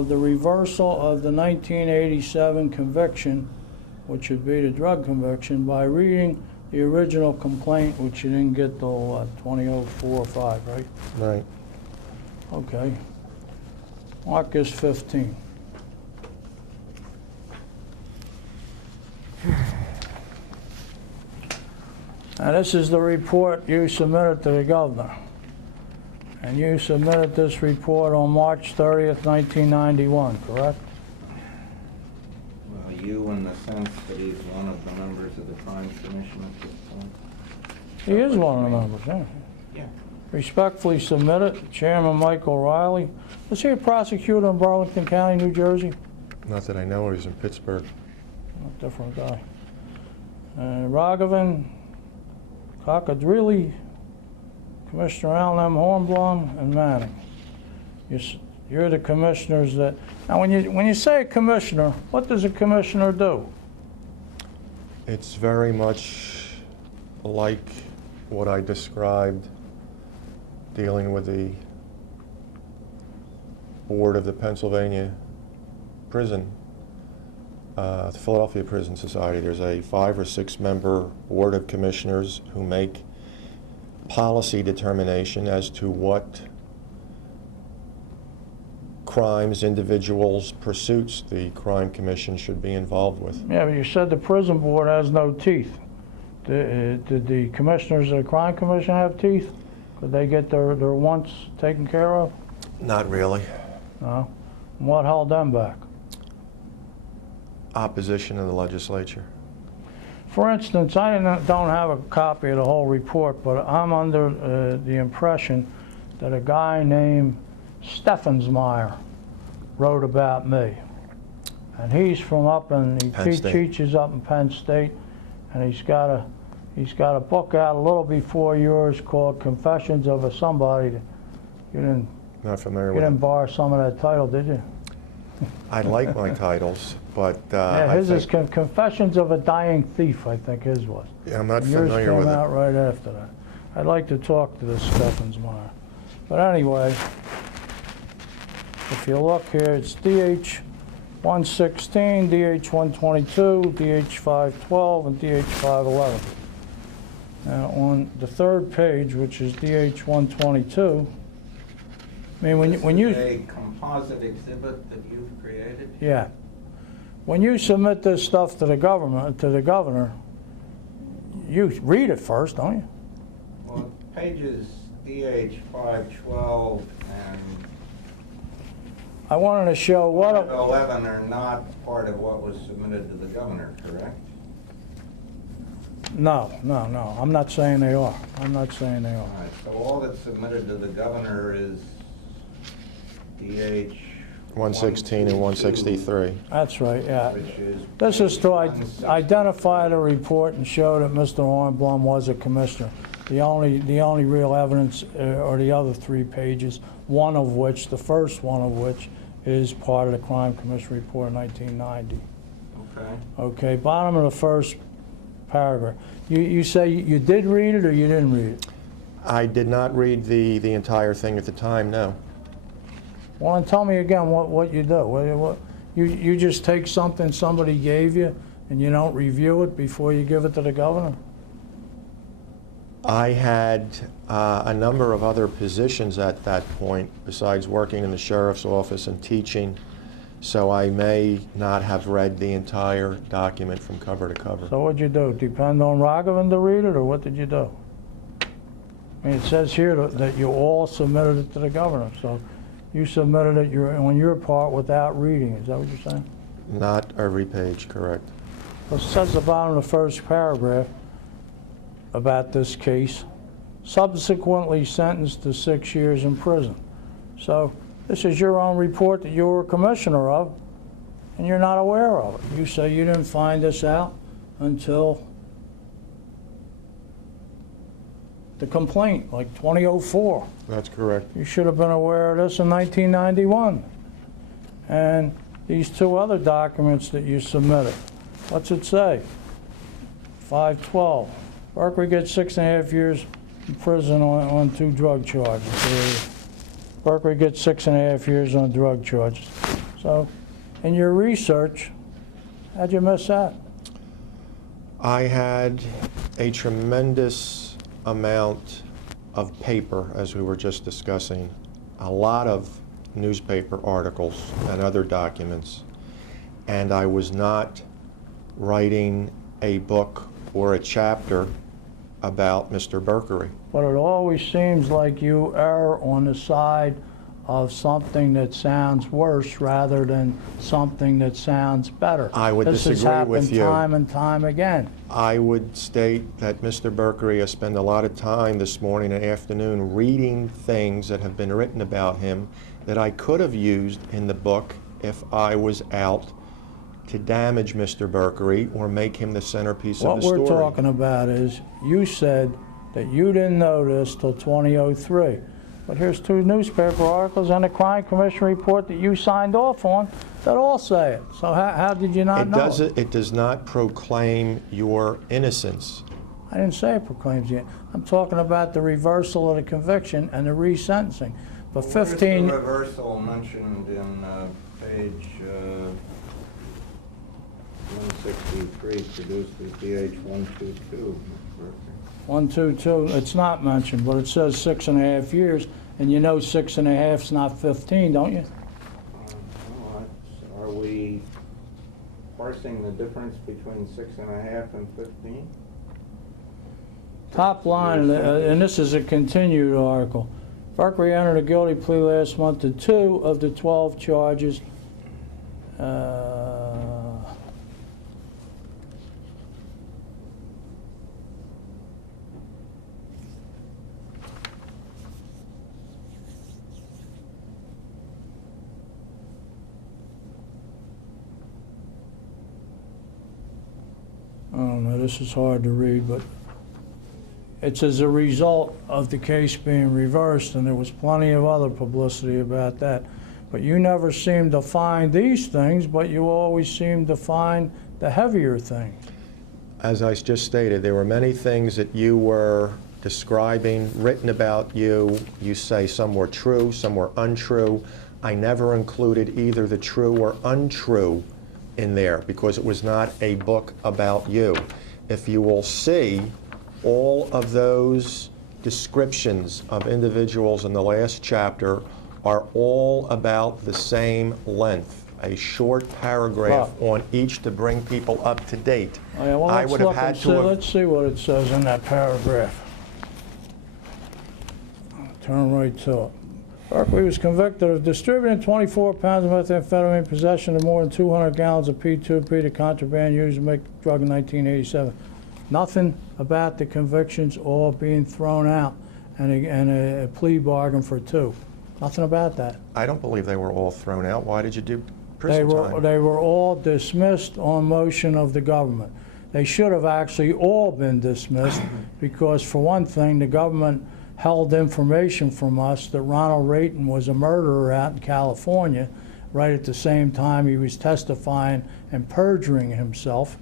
of the reversal of the 1987 conviction, which would be the drug conviction, by reading the original complaint, which you didn't get till 2004 or 5, right? Right. Okay. Mark is 15. Now this is the report you submitted to the governor. And you submitted this report on March 30th, 1991, correct? Well, you in the sense that he's one of the members of the Crimes Commission at this point. He is one of the members, yeah. Yeah. Respectfully submitted, Chairman Michael Riley. Was he a prosecutor in Burlington County, New Jersey? Not that I know of. He's in Pittsburgh. A different guy. Raghavan Kakadrili, Commissioner Allen M. Hornblum, and Manning. You're the commissioners that... Now, when you say a commissioner, what does a commissioner do? It's very much like what I described dealing with the board of the Pennsylvania prison, the Philadelphia Prison Society. There's a 5 or 6 member board of commissioners who make policy determination as to what crimes, individuals, pursuits the crime commission should be involved with. Yeah, but you said the prison board has no teeth. Did the commissioners of the crime commission have teeth? Could they get their wants taken care of? Not really. No. And what held them back? Opposition in the legislature. For instance, I don't have a copy of the whole report, but I'm under the impression that a guy named Steffensmeyer wrote about me. And he's from up in, he teaches up in Penn State, and he's got a book out a little before yours called Confessions of a Somebody. You didn't, Not familiar you with didn't it. borrow some of that title, did you? I like my titles, but Yeah, his I is think, Confessions of a Dying Thief, I think his was. yeah, I'm not Yours familiar came with out it. right after that. I'd like to talk to this Steffensmeyer. But anyway, if you look here, it's DH 116, DH 122, DH 512, and DH 511. Now on the third page, which is DH 122, I mean, when you This is a composite exhibit that you've created? yeah, when you submit this stuff to the governor, you read it first, don't you? Well, pages DH 512 and I wanted to show what 11 are not part of what was submitted to the governor, correct? No, I'm not saying they are. I'm not saying they All are. right, so all that's submitted to the governor is DH 116 and 163. That's right, yeah. which is... This is to page 116. identify the report and show that Mr. Hornblum was a commissioner. The only real evidence are the other 3 pages, one of which, the first one of which, is part of the Crime Commission report in 1990. Okay. Okay, bottom of the first paragraph. You say you did read it or you didn't read it? I did not read the entire thing at the time, no. Well, then tell me again what you do. You just take something somebody gave you and you don't review it before you give it to the governor? I had a number of other positions at that point besides working in the sheriff's office and teaching, so I may not have read the entire document from cover to cover. So what'd you do? Depend on Raghavan to read it, or what did you do? I mean, it says here that you all submitted it to the governor, so you submitted it on your part without reading. Is that what you're saying? Not every page, correct. Well, it says at the bottom of the first paragraph about this case, subsequently sentenced to 6 years in prison. So this is your own report that you were a commissioner of, and you're not aware of it. You say you didn't find this out until the complaint, like 2004. That's correct. You should have been aware of this in 1991. And these 2 other documents that you submitted, what's it say? 512. Berkeley gets 6.5 years in prison on 2 drug charges. Berkeley gets 6.5 years on drug charges. So, in your research, how'd you miss that? I had a tremendous amount of paper, as we were just discussing, a lot of newspaper articles and other documents, and I was not writing a book or a chapter about Mr. Berkery. But it always seems like you err on the side of something that sounds worse rather than something that sounds better. I would disagree with you. This has happened time and time again. I would state that Mr. Berkery has spent a lot of time this morning and afternoon reading things that have been written about him that I could have used in the book if I was out to damage Mr. Berkery or make him the centerpiece of the story. What we're talking about is, you said that you didn't know this till 2003. But here's 2 newspaper articles and a crime commission report that you signed off on that all say it. So how did you not know it? It does not proclaim your innocence. I didn't say it proclaims it. I'm talking about the reversal of the conviction and the resentencing. But 15... Where's the reversal mentioned in page 163, produced as DH 122? 122, it's not mentioned, but it says 6.5 years, and you know 6.5 is not 15, don't you? Are we parsing the difference between 6.5 and 15? Top line, and this is a continued article. Berkery entered a guilty plea last month to 2 of the 12 charges. I don't know, this is hard to read, but it's as a result of the case being reversed, and there was plenty of other publicity about that. But you never seem to find these things, but you always seem to find the heavier things. As I just stated, there were many things that you were describing, written about you. You say some were true, some were untrue. I never included either the true or untrue in there because it was not a book about you. If you will see, all of those descriptions of individuals in the last chapter are all about the same length, a short paragraph on each to bring people up to date. Oh, yeah, well, I would have had to. Let's see what it says in that paragraph. Turn right to it. Berkery was convicted of distributing 24 pounds of methamphetamine, possession of more than 200 gallons of P2P, the contraband used to make drug in 1987. Nothing about the convictions all being thrown out and a plea bargain for 2. Nothing about that. I don't believe they were all thrown out. Why did you do prison time? They were all dismissed on motion of the government. They should have actually all been dismissed because, for one thing, the government held information from us that Ronald Rayton was a murderer out in California right at the same time he was testifying and perjuring himself.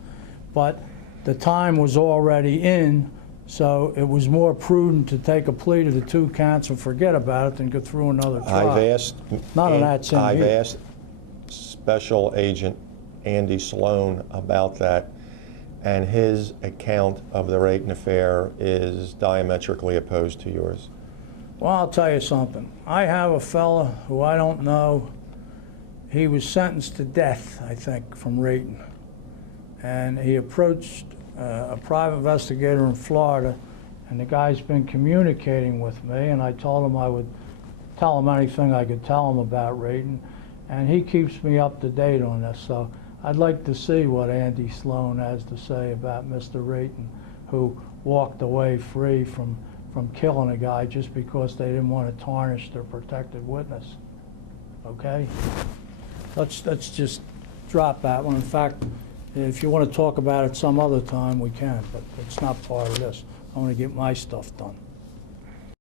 But the time was already in, so it was more prudent to take a plea to the 2 counts and forget about it than go through another trial. None of that's in I've here. asked Special Agent Andy Sloan about that, and his account of the Rayton affair is diametrically opposed to yours. Well, I'll tell you something. I have a fella who I don't know. He was sentenced to death, I think, from Rayton. And he approached a private investigator in Florida, and the guy's been communicating with me, and I told him I would tell him anything I could tell him about Rayton, and he keeps me up to date on this. So I'd like to see what Andy Sloan has to say about Mr. Rayton, who walked away free from killing a guy just because they didn't want to tarnish their protected witness. Okay? Let's just drop that one. In fact, if you want to talk about it some other time, we can, but it's not part of this. I want to get my stuff done.